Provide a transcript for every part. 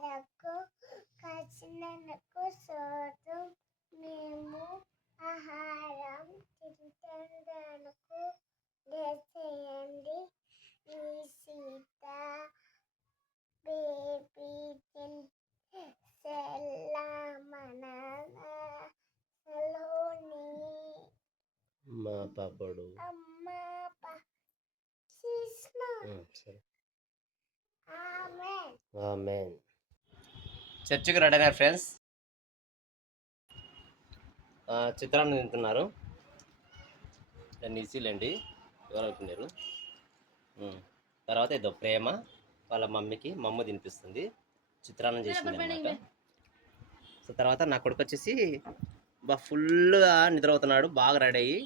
వరకు కలిసినందుకు సోదం. మేము ఆహారం తింటందుకు చేయండి ఈ సీత బేబీ మా పాపడు. అమ్మ సరే. ఆమెన్ చర్చికి రెడీ అయినారు ఫ్రెండ్స్. చిత్రాన్ని తింటున్నారు. దాన్ని ఈజీలేండి ఎవరు అవుతున్నారు ఉమ్. తర్వాత ఏదో ప్రేమ వాళ్ళ మమ్మీకి మమ్మ తినిపిస్తుంది. చిత్రాన్నం చేసింది అనమాట సో తర్వాత నా కొడుకు వచ్చేసి బా ఫుల్గా నిద్రపోతున్నాడు బాగా రెడీ అయ్యి.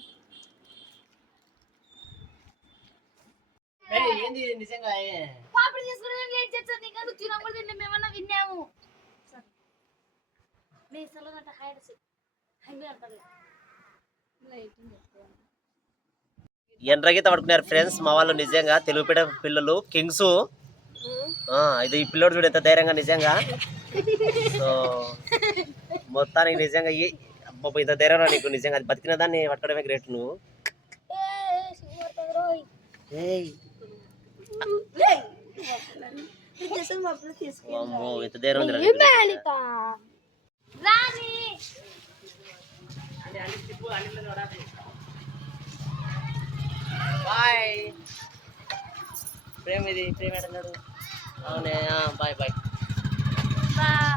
నిజంగా ఏ? పాపడి తీసుకుని లేట్ చేస్తుంది ఇంకా నువ్వు తినకూడదు తింటే హైవే అంటారు ఎండ్రగీత పడుకున్నారు ఫ్రెండ్స్ మా వాళ్ళు నిజంగా తెలుగుపేట పిల్లలు కింగ్స్. ఆ, ఇది ఈ పిల్లోడు చూడు ఎంత ధైర్యంగా నిజంగా. సో మొత్తానికి నిజంగా ఏ అబ్బబ్బ, ఇంత ధైర్యం నీకు నిజంగా అది బతికిన దాన్ని పట్టుకోవడమే గ్రేట్ నువ్వు. ఎంత ధైర్యం బాయ్ ప్రేమ ఇది ప్రేమ అవునే boy boy boy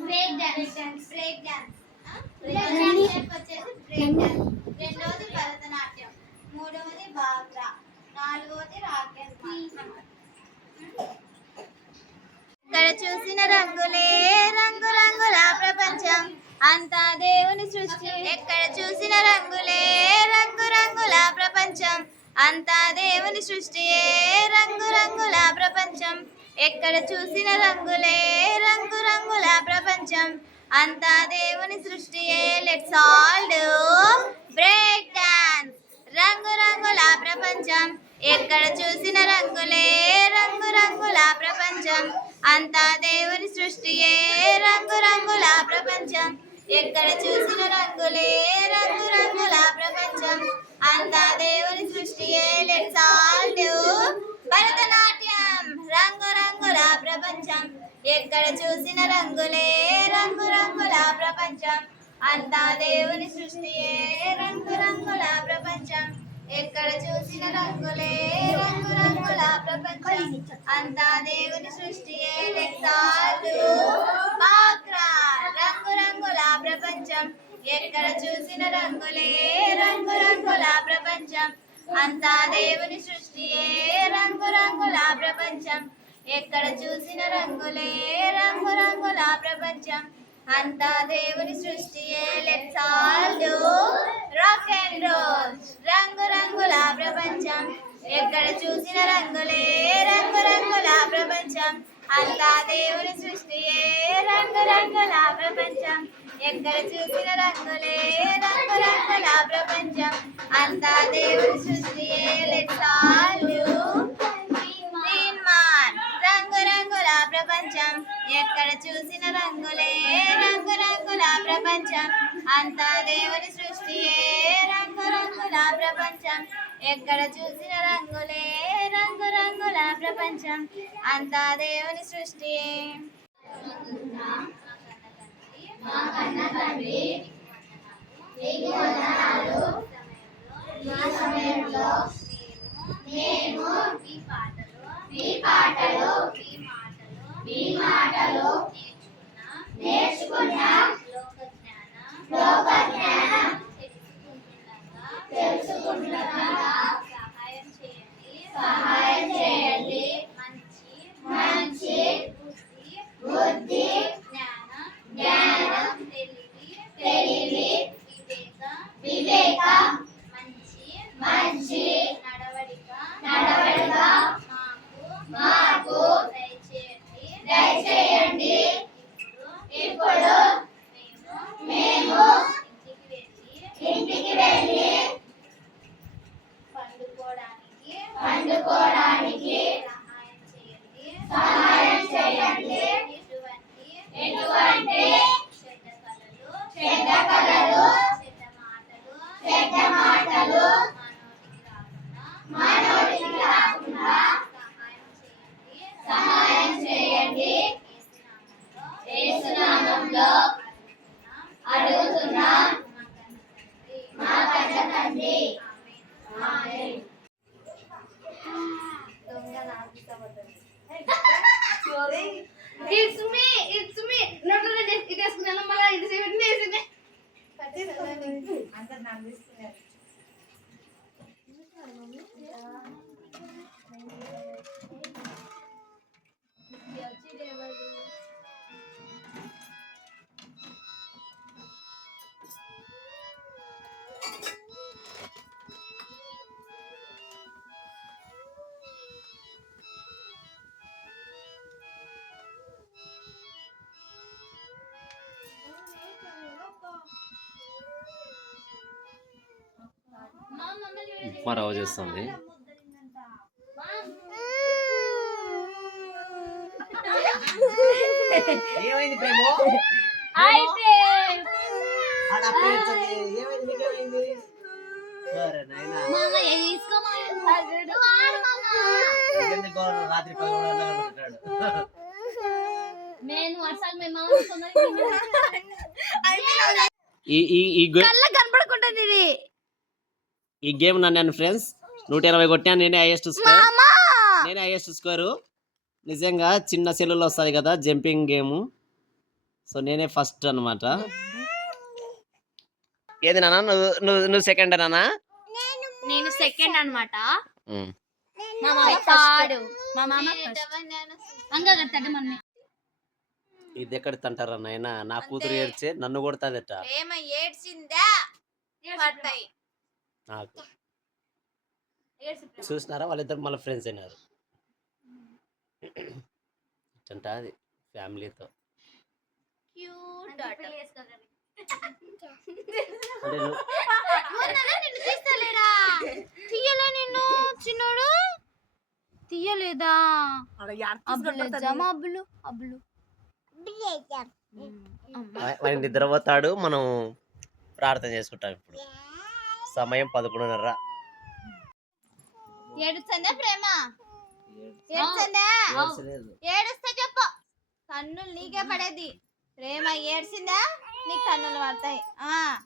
break dance break dance second step వచ్చేసి బ్రేక్ డాన్స్ రెండవది భరతనాట్యం. మూడవది బాగ్రా నాలుగవది రాక్ అండ్ ఇక్కడ చూసిన రంగులే రంగు రంగుల ప్రపంచం. అంతా దేవుని సృష్టి. ఎక్కడ చూసిన రంగులే రంగు రంగుల ప్రపంచం. అంతా దేవుని సృష్టియే రంగు రంగుల ప్రపంచం. ఎక్కడ చూసిన రంగులే రంగు రంగుల ప్రపంచం. అంతా దేవుని సృష్టియే. Let's all do break dance రంగు రంగుల ప్రపంచం. ఎక్కడ చూసిన రంగులే రంగు రంగుల ప్రపంచం. అంతా దేవుని సృష్టియే. రంగు రంగుల ప్రపంచం. ఎక్కడ చూసిన రంగులే రంగు రంగుల ప్రపంచం. అంతా దేవుని సృష్టియే. Let's all do Bharatanatyam. రంగు రంగుల ప్రపంచం. ఎక్కడ చూసిన రంగులే రంగు రంగుల ప్రపంచం. అంతా దేవుని సృష్టియే రంగు రంగుల ప్రపంచం. ఎక్కడ చూసిన రంగులే రంగు రంగుల ప్రపంచం. అంతా దేవుని సృష్టియే లెక్సాలు బాక్రా రంగు రంగుల ప్రపంచం. ఎక్కడ చూసిన రంగులే రంగు రంగుల ప్రపంచం. అంతా దేవుని సృష్టియే. రంగు రంగుల ప్రపంచం. ఎక్కడ చూసిన రంగులే రంగు రంగుల ప్రపంచం. అంతా దేవుని సృష్టియే. Let's all do rock and roll రంగు రంగుల ప్రపంచం. ఎక్కడ చూసిన రంగులే రంగు రంగుల ప్రపంచం. అంతా దేవుని సృష్టియే. రంగు రంగుల ప్రపంచం. ఎక్కడ చూసిన రంగులే? రంగు రంగుల ప్రపంచం. అంతా దేవుడి సృష్టియే. లెట్స్ రంగు రంగుల ప్రపంచం. ఎక్కడ చూసిన రంగులే? రంగు రంగుల ప్రపంచం. అంతా దేవుని సృష్టియే. రంగు రంగుల ప్రపంచం. ఎక్కడ చూసిన రంగులే? రంగు రంగుల ప్రపంచం. అంతా దేవుని సృష్టియే. మా కన్న తండ్రి నీకు వందనాలు సమయంలో మేము మీ పాటలు మీ పాటలు మీ మాటలు మీ మాటలు అందరు ఉప్మా రవ్వ చేస్తుంది. ఏమైంది ప్రేమో? అయితే. రాత్రి నేను వర్షాలు మేము ఈ ఈ కళ్ళ కనపడకుంటుంది ఇది. ఈ గేమ్ నన్ను ఫ్రెండ్స్ నూట ఇరవై కొట్టాను నేనే హైయెస్ట్ స్కోర్ నేనే హైయెస్ట్ స్కోరు నిజంగా చిన్న సెల్లులో వస్తుంది కదా జంపింగ్ గేమ్ సో నేనే ఫస్ట్ అన్నమాట. ఏది నాన్న? నువ్వు నువ్వు నువ్వు సెకండ్ నాన్న? నేను సెకండ్ అన్నమాట. మా మామ థర్డ్ మా మామ అంగా కట్టాడు మమ్మీ. ఇది ఎక్కడ తంటారా నాయన? నా కూతురు ఏడ్చే నన్ను కొడతాదట. ప్రేమ ఏడ్చిందా? పడతాయి నాకు. చూసినారా? వాళ్ళిద్దరు మళ్ళీ ఫ్రెండ్స్ అయినారు. ఇట్టంట అది ఫ్యామిలీతో. క్యూట్ అంటే నువ్వు నిన్ను తీస్తలేరా తీయలే నిన్ను చిన్నోడు. తీయలేదా? అబ్బులు వాడిని నిద్రపోతాడు మనం ప్రార్థన చేసుకుంటాం ఇప్పుడు. సమయం పదకొండున్నర. ఏడుస్తుందా ప్రేమ? ఏడుస్తుందా. ఏడుస్తే చెప్పు. కన్నులు నీకే పడేది. ప్రేమ ఏడ్చిందా నీకు కన్నులు పడతాయి. ఆ.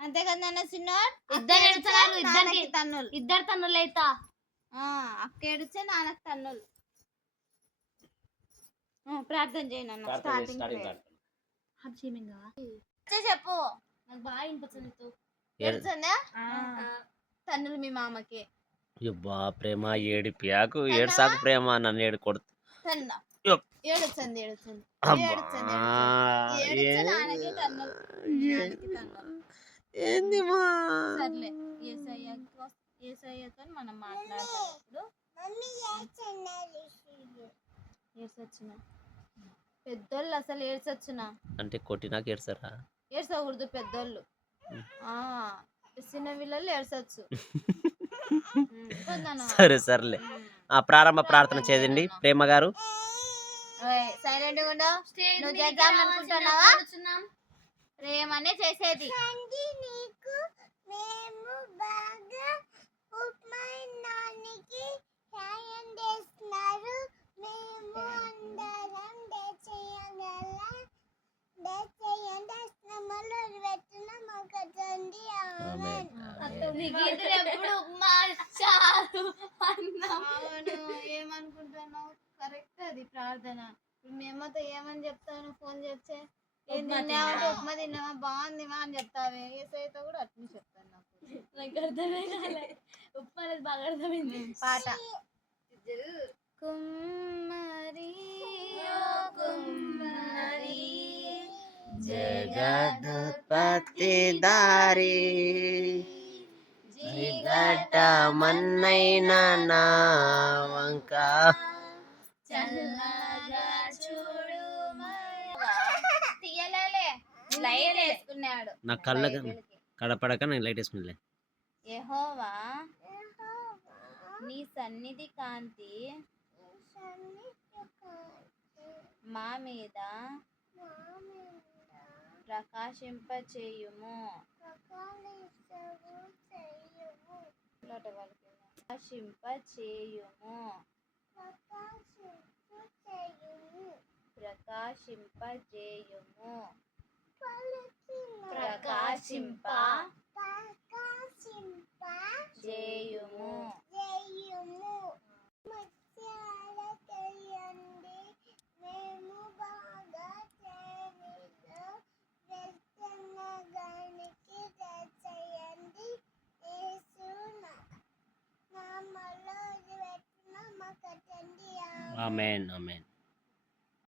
అంతే కదా నాన్న చిన్నోడు ఇద్దరు ఏడుస్తున్నారు, ఇద్దరికి. తన్నులు. ఇద్దరు తన్నులు అయితా. ఆ, అక్క ఏడిస్తే నాన్నకి తన్నులు. ఆ, ప్రార్థన చేయను అన్న స్టార్టింగ్. చెప్పు. నాకు బాగా వినిపిస్తుంది ఏడుస్తుందా తన్నులు మీ మామకి. అబ్బా ప్రేమ ఏడిపియాకు ఏడు సాకు ప్రేమ నన్ను ఏడు కొడు తన్న. యప్. ఏడుస్తుంది ఏడుస్తుంది అబ్బా. ఏడుస్తుంది, ఏడుస్తుంది. ఏడిస్తే నాన్నకి తన్నులు. నాన్నకి తన్నులు. ఏంది మా? సర్లే ఏసయ్యతో ఏసయ్యతో మనం పెద్దోళ్ళు అసలు ఏడ్చొచ్చిన అంటే కొట్టి నాకు ఏడ్సారా ఏడ్చకూడదు పెద్దోళ్ళు. చిన్న పిల్లలు ఏడ్చొచ్చు. సరే సర్లే. ఆ ప్రారంభ ప్రార్థన చేయండి ప్రేమ గారు. సైలెంట్ నువ్వు చేద్దాం అనుకుంటున్నావా? ప్రేమనే చేసేది. నీకు మేము బాగా సాయం చేస్తున్నారు మేము అందరం దయచేయగల దయచేయండి శ్రమలు పెట్టిన మాకు తండ్రి ఆమెన్ ఎప్పుడు ఉప్మా చారు అన్నం? ఏమనుకుంటున్నావు? కరెక్ట్ అది ప్రార్థన. ఇప్పుడు మీ అమ్మతో ఏమని చెప్తాను? ఫోన్ చేస్తే ఏం ఉప్మా తిన్నావా? తిన్నా. ఉప్మా తిన్నావా? బాగుందిమా అని చెప్తావే. ఏసైతో కూడా అట్నే చెప్తాను నాకు. నాకు అర్థమే కాలే. ఉప్మా అనేది బాగా అర్థమైంది. పాట. కుమ్మరి జగత్పతి దారి గడ్డ మన్నైన నా వంక. చల్లగా చూడు తీయలేలే లైట్ వేసుకున్నాడు. నా కళ్ళ కడపడక నేను లైట్ వేసుకునిలే యెహోవా నీ సన్నిధి కాంతి మా మీద ప్రకాశింపచేయుము. ప్రకాశింపచేయుము. ప్రకాశింపజేయుము ప్రకాశింప ప్రకాశింప Amen. Amen.